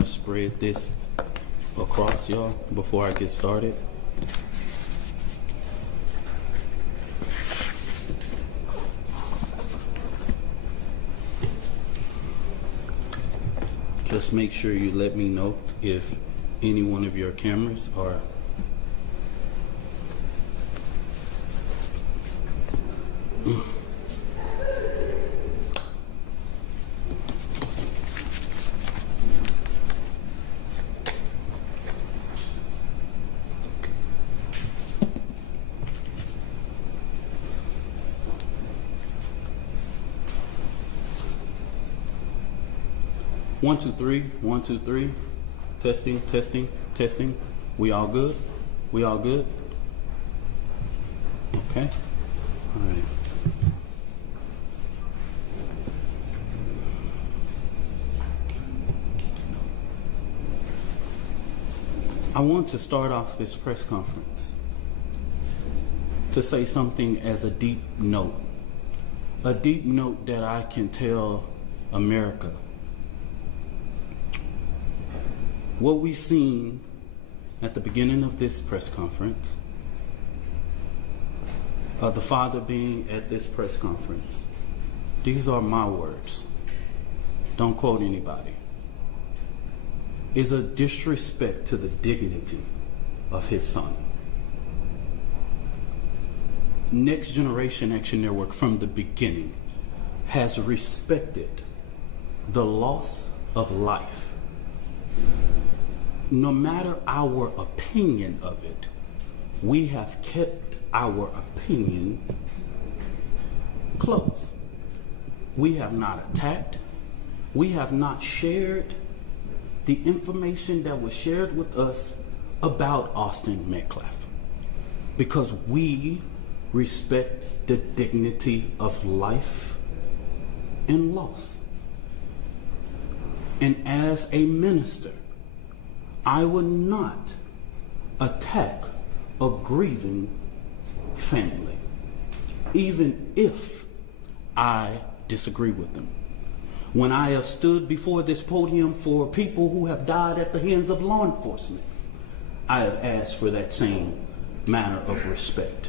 want to spread this across y'all before I get started. Just make sure you let me know if any one of your cameras are One, two, three. 1, 2, 3. Testing, testing, testing. We all good? We all good? Okay. All right. I want to start off this press conference to say something as a deep note that I can tell America. What we've seen at the beginning of this press conference, the father being at this press conference, these are my words, don't quote anybody, is a disrespect to the dignity of his son. Next Generation Action Network from the beginning has respected the loss of life. No matter our opinion of it, we have kept our opinion close. We have not attacked. We have not shared the information that was shared with us about Austin Metcalf, because we respect the dignity of life and loss. And as a minister, I would not attack a grieving family, even if I disagree with them. When I have stood before this podium for people who have died at the hands of law enforcement, I have asked for that same manner of respect.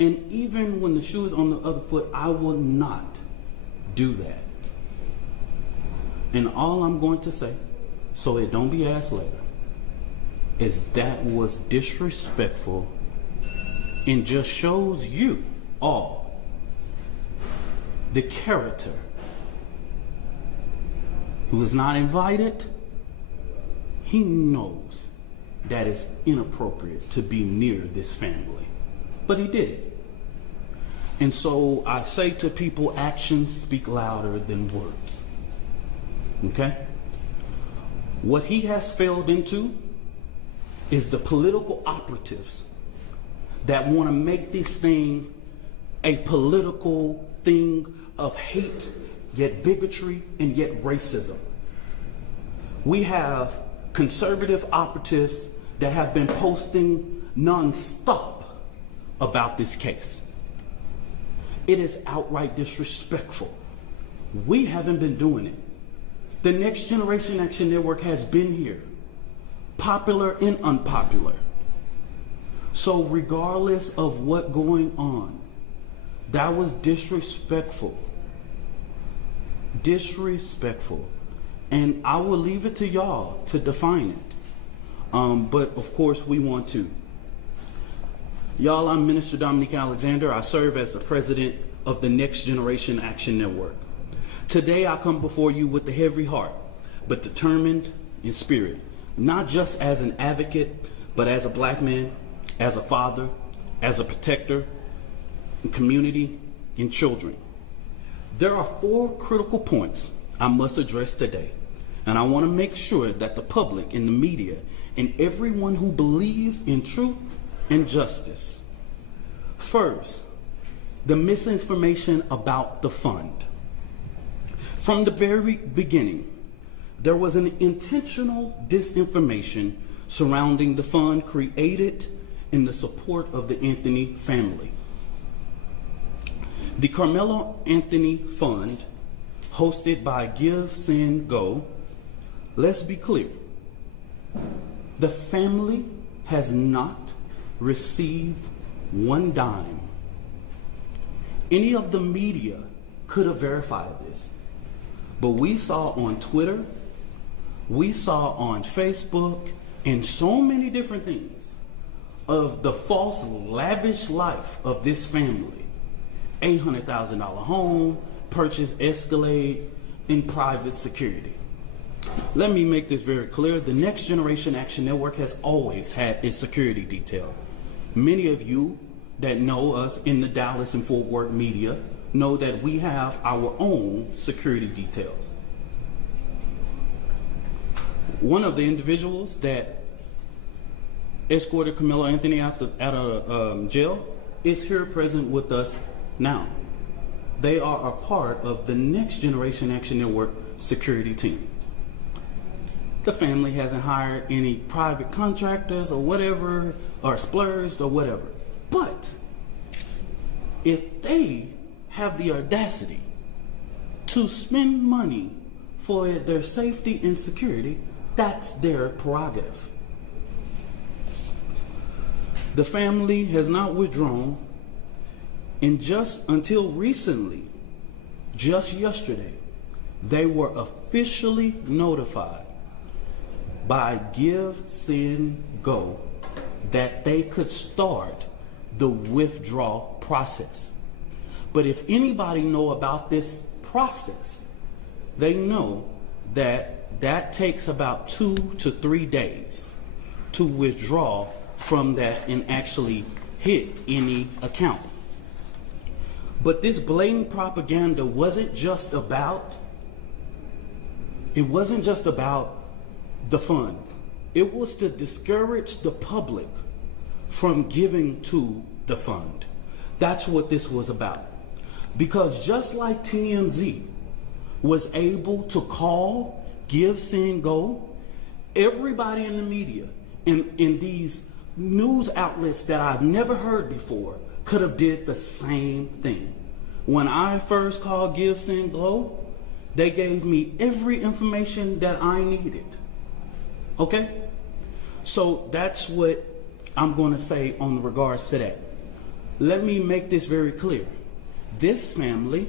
And even when the shoe is on the other foot, I will not do that. And all I'm going to say, so it don't be asked later, is that was disrespectful and just shows you all the character who is not invited. He knows that it's inappropriate to be near this family, but he did it. And so I say to people, actions speak louder than words. Okay? What he has failed into is the political operatives that want to make this thing a political thing of hate, yet bigotry, and yet racism. We have conservative operatives that have been posting nonstop about this case. It is outright disrespectful. We haven't been doing it. The Next Generation Action Network has been here, popular and unpopular. So regardless of what's going on, that was disrespectful. Disrespectful. And I will leave it to y'all to define it. But of course we want to. Y'all, I'm Minister Dominique Alexander. I serve as the president of the Next Generation Action Network. Today I come before you with a heavy heart, but determined in spirit, not just as an advocate, but as a black man, as a father, as a protector, in community, and children. There are 4 critical points I must address today, and I want to make sure that the public and the media and everyone who believes in truth and justice. First, the misinformation about the fund. From the very beginning, there was an intentional disinformation surrounding the fund created in the support of the Anthony family. The Karmelo Anthony Fund, hosted by Give, Send, Go, let's be clear. The family has not received one dime. Any of the media could have verified this. But we saw on Twitter, we saw on Facebook, and so many different things of the false, lavish life of this family. $800,000 home, purchase Escalade, in private security. Let me make this very clear. The Next Generation Action Network has always had its security detail. Many of you that know us in the Dallas and Fort Worth media know that we have our own security detail. One of the individuals that escorted Karmelo Anthony out of jail is here present with us now. They are a part of the Next Generation Action Network security team. The family hasn't hired any private contractors or whatever, or splurged or whatever. But if they have the audacity to spend money for their safety and security, that's their prerogative. The family has not withdrawn, and just until recently, just yesterday, they were officially notified by Give, Send, Go that they could start the withdrawal process. But if anybody know about this process, they know that that takes about 2 to 3 days to withdraw from that and actually hit any account. But this blatant propaganda wasn't just about the fund. It was to discourage the public from giving to the fund. That's what this was about. Because just like TMZ was able to call, give, send, go, everybody in the media, in these news outlets that I've never heard before, could have did the same thing. When I first called Give, Send, Go, they gave me every information that I needed. Okay? So that's what I'm going to say on regards to that. Let me make this very clear. This family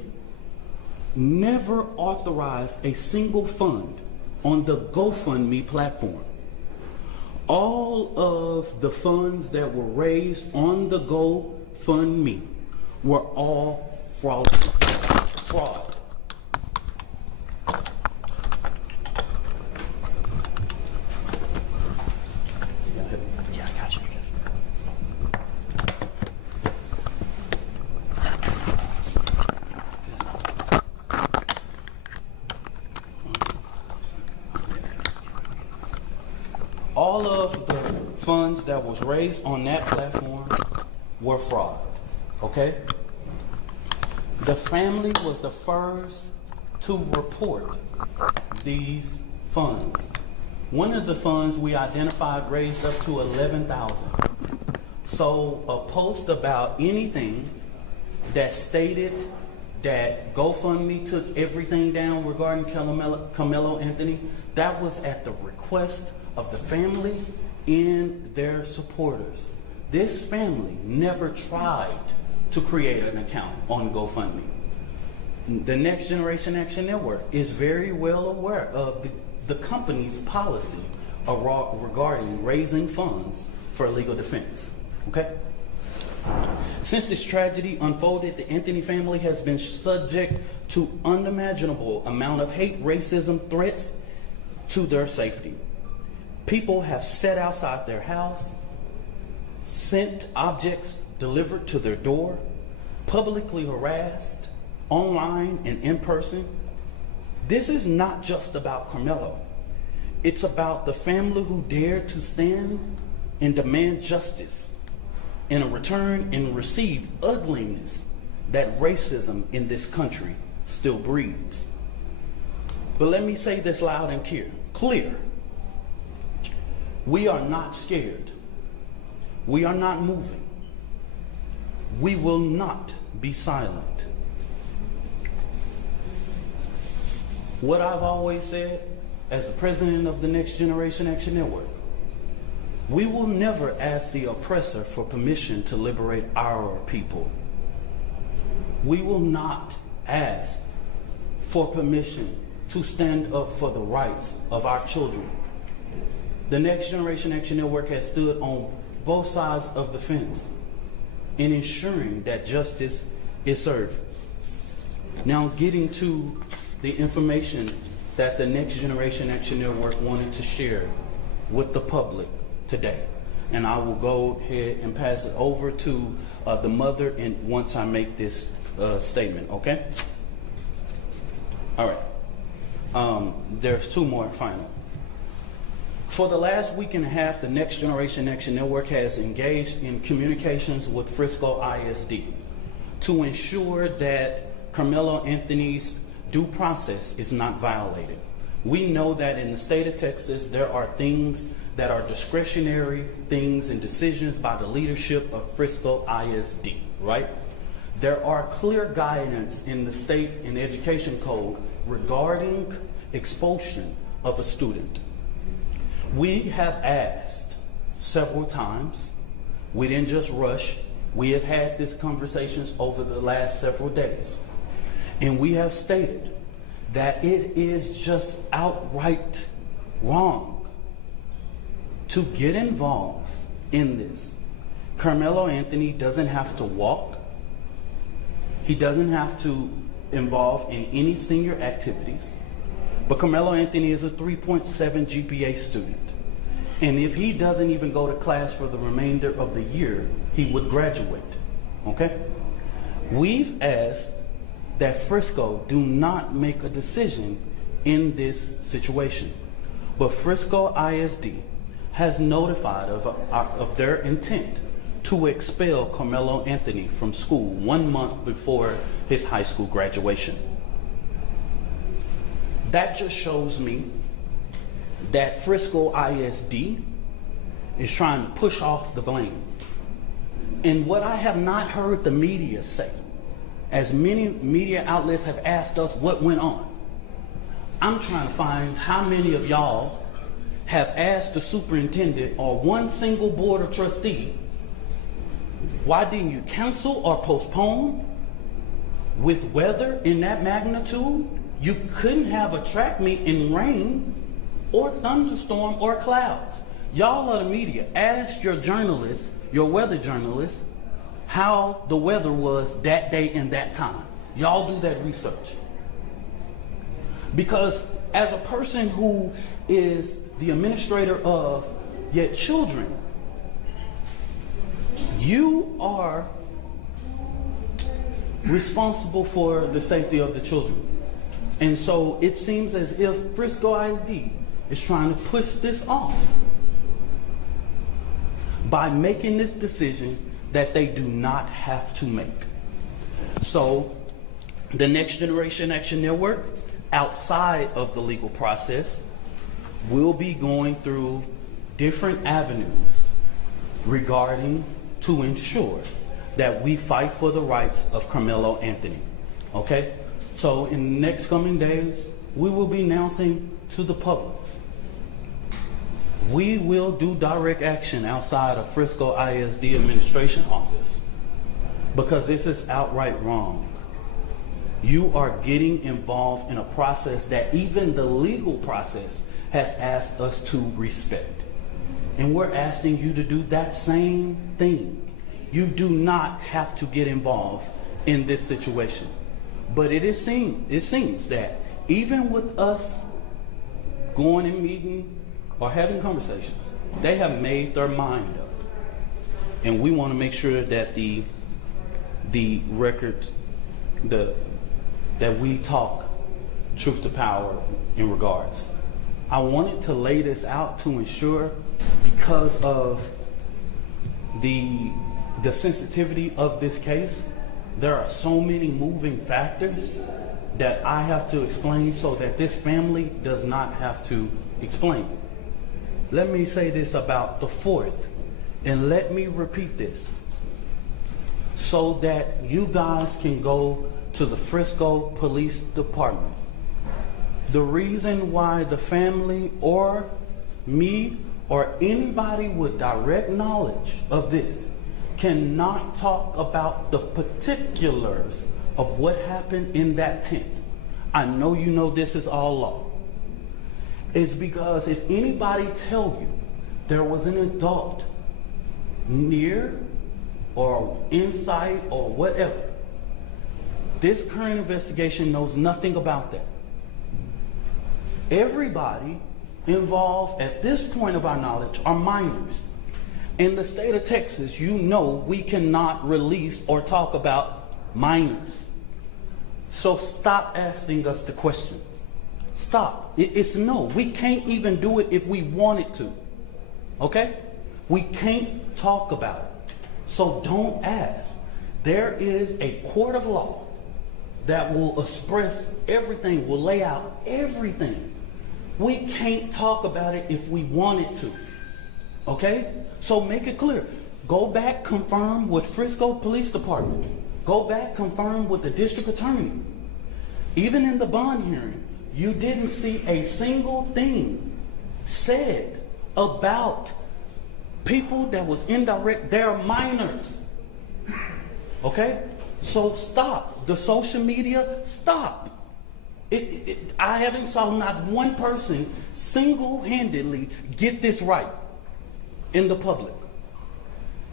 never authorized a single fund on the GoFundMe platform. All of the funds that were raised on the GoFundMe were all fraud. Yeah, I got you. All of the funds that was raised on that platform were fraud, okay? The family was the first to report these funds. One of the funds we identified raised up to $11,000. So a post about anything that stated that GoFundMe took everything down regarding Karmelo Anthony, that was at the request of the families and their supporters. This family never tried to create an account on GoFundMe. The Next Generation Action Network is very well aware of the company's policy regarding raising funds for legal defense. Okay? Since this tragedy unfolded, the Anthony family has been subject to unimaginable amount of hate, racism, threats to their safety. People have sat outside their house, sent objects delivered to their door, publicly harassed, online and in person. This is not just about Karmelo. It's about the family who dared to stand and demand justice in a return and receive ugliness that racism in this country still breeds. But let me say this loud and clear. We are not scared. We are not moving. We will not be silent. What I've always said, as the president of the Next Generation Action Network, we will never ask the oppressor for permission to liberate our people. We will not ask for permission to stand up for the rights of our children. The Next Generation Action Network has stood on both sides of the fence in ensuring that justice is served. Now, getting to the information that the Next Generation Action Network wanted to share with the public today. And I will go ahead and pass it over to the mother and once I make this statement, okay? All right. There's two more final. For the last week and a half, the Next Generation Action Network has engaged in communications with Frisco ISD to ensure that Karmelo Anthony's due process is not violated. We know that in the state of Texas, there are things that are discretionary things and decisions by the leadership of Frisco ISD, right? There are clear guidance in the state and education code regarding expulsion of a student. We have asked several times. We didn't just rush. We have had these conversations over the last several days. And we have stated that it is just outright wrong to get involved in this. Karmelo Anthony doesn't have to walk. He doesn't have to involve in any senior activities. But Karmelo Anthony is a 3.7 GPA student. And if he doesn't even go to class for the remainder of the year, he would graduate, okay? We've asked that Frisco do not make a decision in this situation. But Frisco ISD has notified of their intent to expel Karmelo Anthony from school 1 month before his high school graduation. That just shows me that Frisco ISD is trying to push off the blame. And what I have not heard the media say, as many media outlets have asked us what went on, I'm trying to find how many of y'all have asked the superintendent or one single board of trustee, why didn't you cancel or postpone? With weather in that magnitude, you couldn't have a track meet in rain or thunderstorm or clouds. Y'all are the media. Ask your journalists, your weather journalists, how the weather was that day and that time. Y'all do that research. Because as a person who is the administrator of your children, you are responsible for the safety of the children. And so it seems as if Frisco ISD is trying to push this off by making this decision that they do not have to make. So the Next Generation Action Network, outside of the legal process, will be going through different avenues regarding to ensure that we fight for the rights of Karmelo Anthony. Okay? So in the next coming days, we will be announcing to the public. We will do direct action outside of Frisco ISD administration office because this is outright wrong. You are getting involved in a process that even the legal process has asked us to respect. And we're asking you to do that same thing. You do not have to get involved in this situation. But it seems that even with us going and meeting or having conversations, they have made their mind up. And we want to make sure that the records, that we talk truth to power in regards. I wanted to lay this out to ensure, because of the sensitivity of this case, there are so many moving factors that I have to explain so that this family does not have to explain. Let me say this about the 4th, and let me repeat this so that you guys can go to the Frisco Police Department The reason why the family or me or anybody with direct knowledge of this cannot talk about the particulars of what happened in that tent, I know you know this is all law, is because if anybody tell you there was an adult near or inside or whatever, this current investigation knows nothing about that. Everybody involved at this point of our knowledge are minors. In the state of Texas, you know we cannot release or talk about minors. So stop asking us the question. Stop. It's no. We can't even do it if we wanted to. Okay? We can't talk about it. So don't ask. There is a court of law that will express everything, will lay out everything. We can't talk about it if we wanted to. Okay? So make it clear. Go back, confirm with Frisco Police Department. Go back, confirm with the district attorney. Even in the bond hearing, you didn't see a single thing said about people that was indirect. They're minors. Okay? So stop. The social media, stop. I haven't saw not one person single-handedly get this right in the public.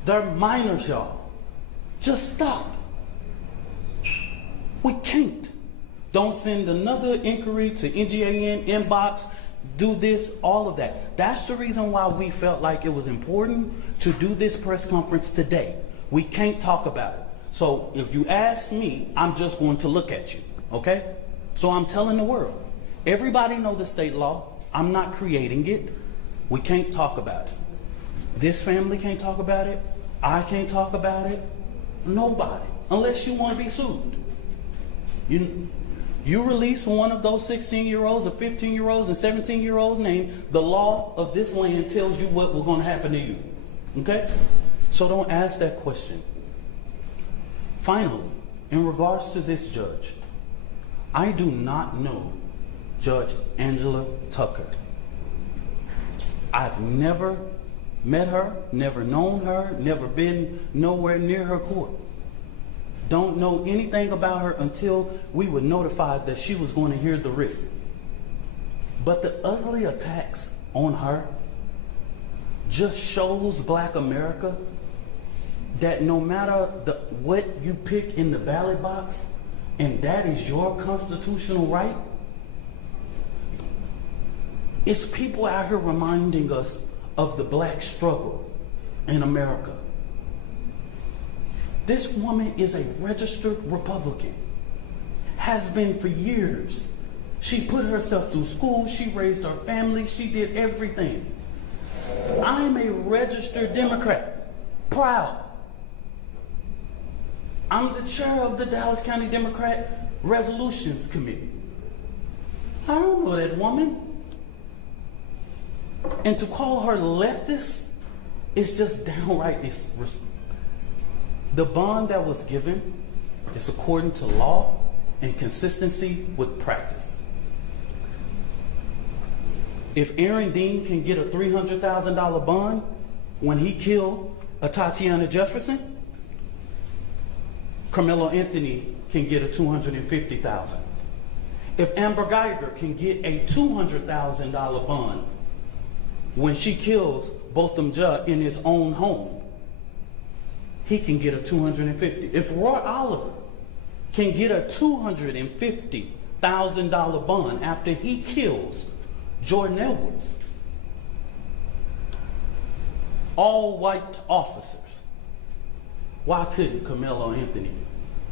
They're minors, y'all. Just stop. We can't. Don't send another inquiry to NGAN, inbox, do this, all of that. That's the reason why we felt like it was important to do this press conference today. We can't talk about it. So if you ask me, I'm just going to look at you, okay? So I'm telling the world, everybody know the state law. I'm not creating it. We can't talk about it. This family can't talk about it. I can't talk about it. Nobody, unless you want to be sued. You release one of those 16-year-olds or 15-year-olds and 17-year-olds name, the law of this land tells you what was going to happen to you. Okay? So don't ask that question. Finally, in regards to this judge, I do not know Judge Angela Tucker. I've never met her, never known her, never been nowhere near her court. Don't know anything about her until we were notified that she was going to hear the writ. But the ugly attacks on her just shows Black America that no matter what you pick in the ballot box, and that is your constitutional right, it's people out here reminding us of the Black struggle in America. This woman is a registered Republican, has been for years. She put herself through school, she raised her family, she did everything. I'm a registered Democrat, proud. I'm the chair of the Dallas County Democrat Resolutions Committee. I don't know that woman. And to call her leftist is just downright disrespectful. The bond that was given is according to law and consistency with practice. If Aaron Dean can get a $300,000 bond when he killed a Tatiana Jefferson, Karmelo Anthony can get a $250,000. If Amber Geiger can get a $200,000 bond when she kills Botham Judd in his own home, he can get a $250,000. If Roy Oliver can get a $250,000 bond after he kills Jordan Edwards, all white officers, why couldn't Karmelo Anthony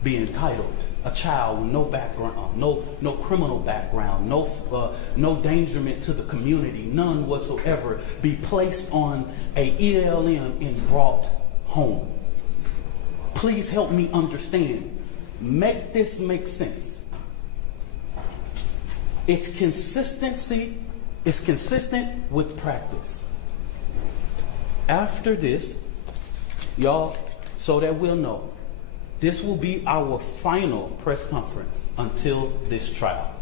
be entitled, a child with no background, no criminal background, no endangerment to the community, none whatsoever, be placed on a ELM and brought home? Please help me understand. Make this make sense. It's consistency. It's consistent with practice. After this, y'all, so that we'll know, this will be our final press conference until this trial.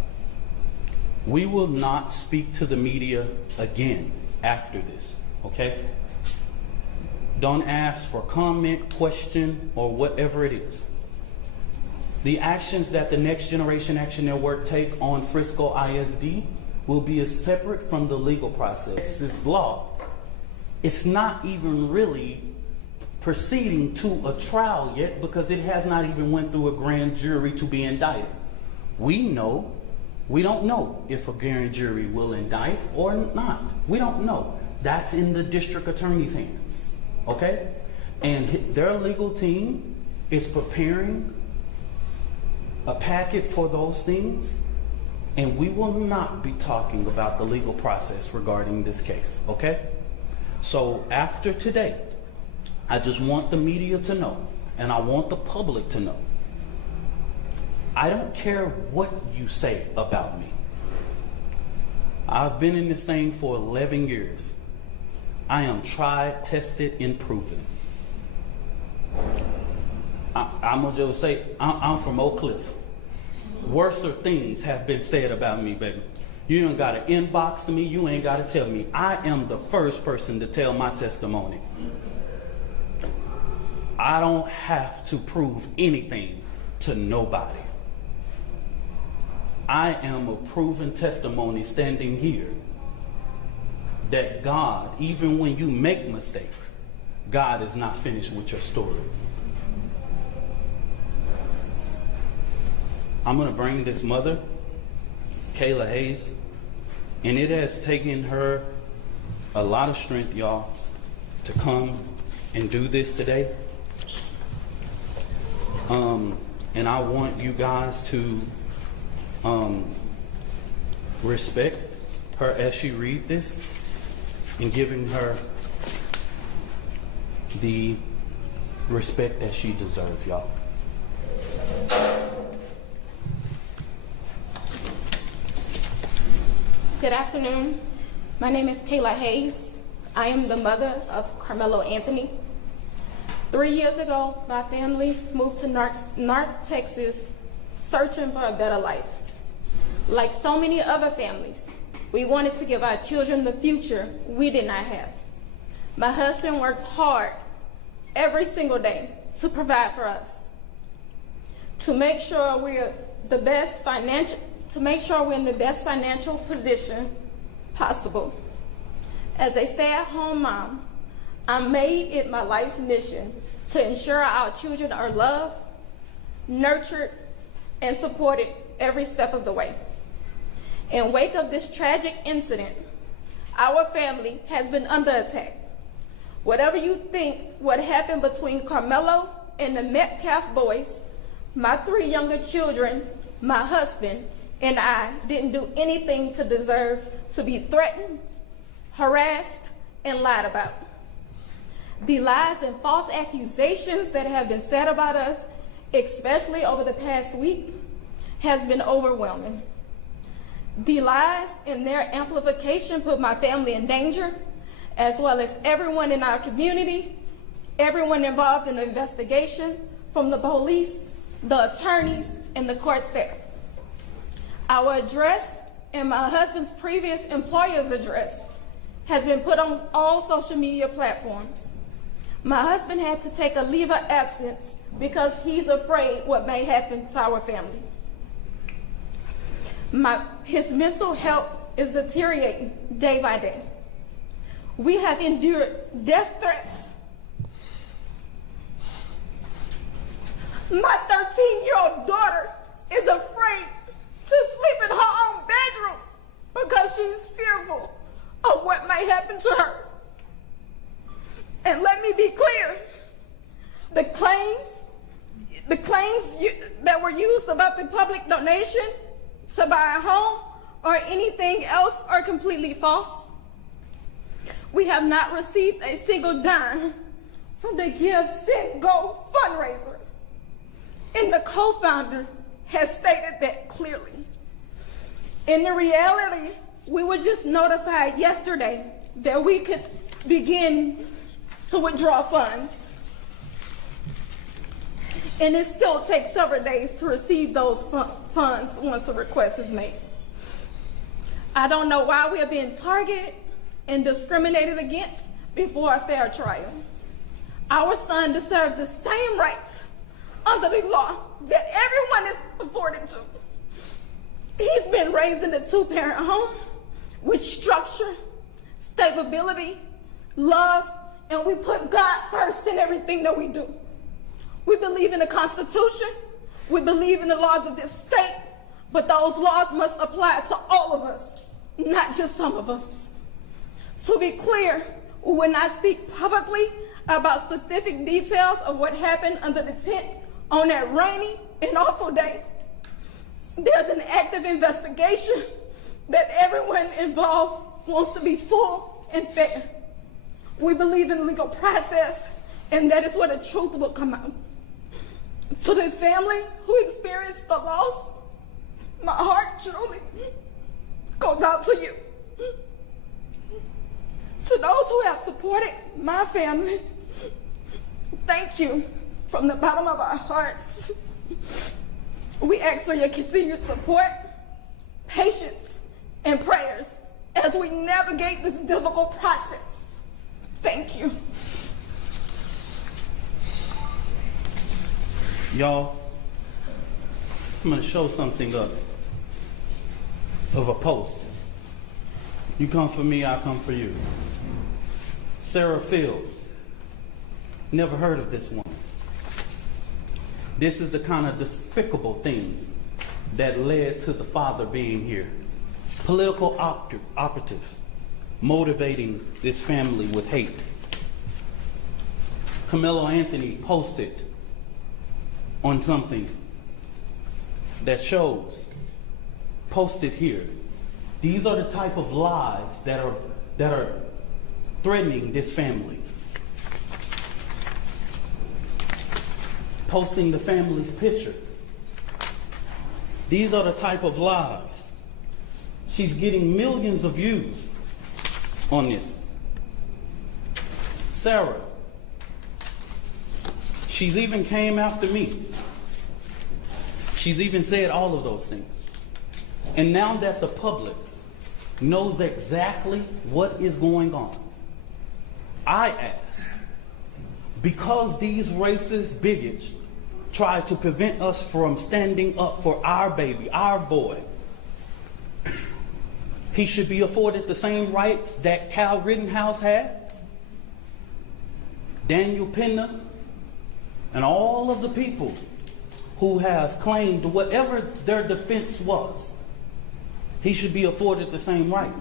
We will not speak to the media again after this, okay? Don't ask for comment, question, or whatever it is. The actions that the Next Generation Action Network take on Frisco ISD will be as separate from the legal process. This law, it's not even really proceeding to a trial yet because it has not even went through a grand jury to be indicted. We don't know if a grand jury will indict or not. We don't know. That's in the district attorney's hands, okay? And their legal team is preparing a packet for those things, and we will not be talking about the legal process regarding this case, okay? So after today, I just want the media to know, and I want the public to know, I don't care what you say about me. I've been in this thing for 11 years. I am tried, tested, and proven. I'm gonna just say, I'm from Oak Cliff. Worser things have been said about me, baby. You don't gotta inbox to me, you ain't gotta tell me. I am the first person to tell my testimony. I don't have to prove anything to nobody. I am a proven testimony standing here that God, even when you make mistakes, God is not finished with your story. I'm going to bring this mother, Kayla Hayes, and it has taken her a lot of strength, y'all, to come and do this today. And I want you guys to respect her as she read this and giving her the respect that she deserves, y'all. Good afternoon. My name is Kayla Hayes. I am the mother of Karmelo Anthony. 3 years ago, my family moved to North Texas searching for a better life. Like so many other families, we wanted to give our children the future we did not have. My husband works hard every single day to provide for us, to make sure we're in the best financial position possible. As a stay-at-home mom, I made it my life's mission to ensure our children are loved, nurtured, and supported every step of the way. In wake of this tragic incident, our family has been under attack. Whatever you think what happened between Karmelo and the Metcalf boys, my 3 younger children, my husband, and I didn't do anything to deserve to be threatened, harassed, and lied about. The lies and false accusations that have been said about us, especially over the past week, has been overwhelming. The lies and their amplification put my family in danger, as well as everyone in our community, everyone involved in the investigation, from the police, the attorneys, and the court staff. Our address and my husband's previous employer's address has been put on all social media platforms. My husband had to take a leave of absence because he's afraid what may happen to our family. His mental health is deteriorating day by day. We have endured death threats. My 13-year-old daughter is afraid to sleep in her own bedroom because she's fearful of what may happen to her. And let me be clear, the claims that were used about the public donation to buy a home or anything else are completely false. We have not received a single dime from the Give, Send, Go fundraiser. And the co-founder has stated that clearly. In the reality, we were just notified yesterday that we could begin to withdraw funds. And it still takes several days to receive those funds once a request is made. I don't know why we are being targeted and discriminated against before a fair trial. Our son deserves the same rights under the law that everyone is afforded to. He's been raised in a two-parent home with structure, stability, love, and we put God first in everything that we do. We believe in the Constitution, we believe in the laws of this state, but those laws must apply to all of us, not just some of us. To be clear, we will not speak publicly about specific details of what happened under the tent on that rainy and awful day. There's an active investigation that everyone involved wants to be full and fair. We believe in legal process, and that is where the truth will come out. To the family who experienced the loss, my heart truly goes out to you. To those who have supported my family, thank you from the bottom of our hearts. We ask for your continued support, patience, and prayers as we navigate this difficult process. Thank you. Y'all, I'm going to show something up of a post. You come for me, I come for you. Sarah Fields. Never heard of this woman. This is the kind of despicable things that led to the father being here. Political operatives motivating this family with hate. Karmelo Anthony posted on something that shows, posted here. These are the type of lies that are threatening this family. Posting the family's picture. These are the type of lies. She's getting millions of views on this. Sarah, she's even came after me. She's even said all of those things. And now that the public knows exactly what is going on, I ask, because these racist bigots try to prevent us from standing up for our baby, our boy, he should be afforded the same rights that Kyle Rittenhouse had, Daniel Penna, and all of the people who have claimed whatever their defense was. He should be afforded the same right.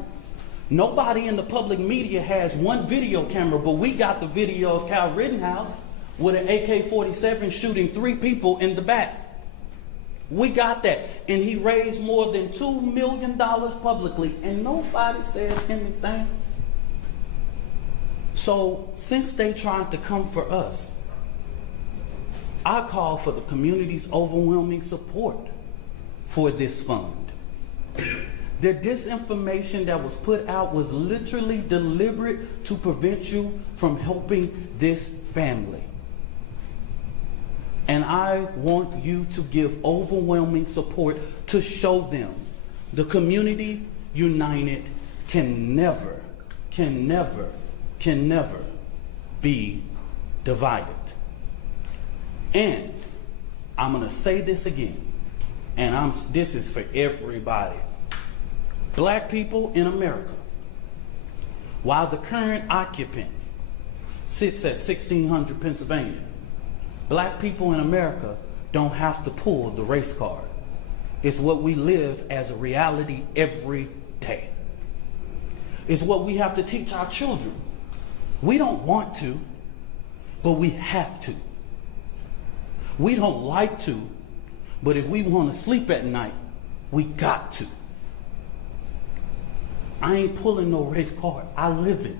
Nobody in the public media has one video camera, but we got the video of Kyle Rittenhouse with an AK-47 shooting 3 people in the back. We got that. And he raised more than $2 million publicly, and nobody says anything. So since they tried to come for us, I call for the community's overwhelming support for this fund. The disinformation that was put out was literally deliberate to prevent you from helping this family. And I want you to give overwhelming support to show them the community united can never be divided. And I'm going to say this again, and this is for everybody. Black people in America, while the current occupant sits at 1600 Pennsylvania, black people in America don't have to pull the race card. It's what we live as a reality every day. It's what we have to teach our children. We don't want to, but we have to. We don't like to, but if we want to sleep at night, we got to. I ain't pulling no race card. I live it.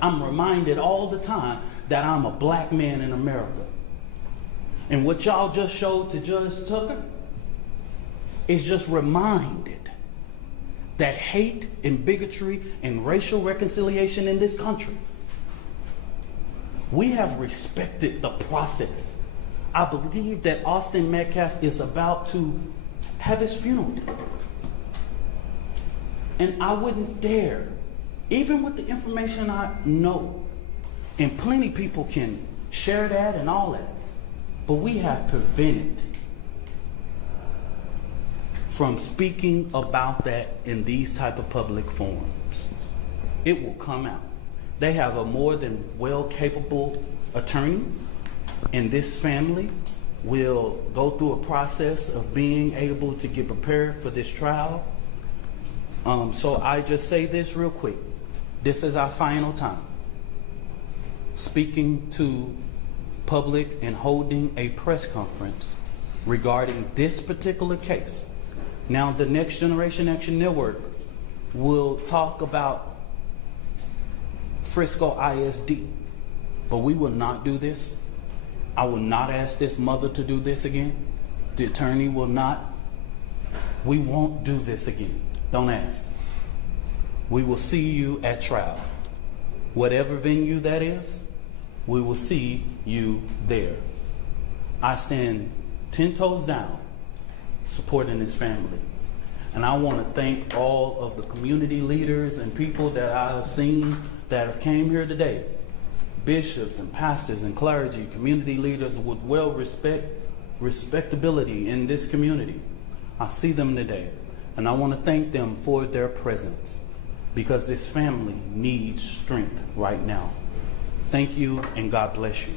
I'm reminded all the time that I'm a black man in America. And what y'all just showed to Judge Tucker is just reminded that hate and bigotry and racial reconciliation in this country, we have respected the process. I believe that Austin Metcalf is about to have his funeral. And I wouldn't dare, even with the information I know, and plenty people can share that and all that, but we have prevented from speaking about that in these type of public forums. It will come out. They have a more than well capable attorney, and this family will go through a process of being able to get prepared for this trial. So I just say this real quick. This is our final time speaking to public and holding a press conference regarding this particular case. Now, the Next Generation Action Network will talk about Frisco ISD, but we will not do this. I will not ask this mother to do this again. The attorney will not. We won't do this again. Don't ask. We will see you at trial. Whatever venue that is, we will see you there. I stand 10 toes down supporting this family. And I want to thank all of the community leaders and people that I have seen that have came here today. Bishops and pastors and clergy, community leaders with respectability in this community. I see them today, and I want to thank them for their presence, because this family needs strength right now. Thank you, and God bless you.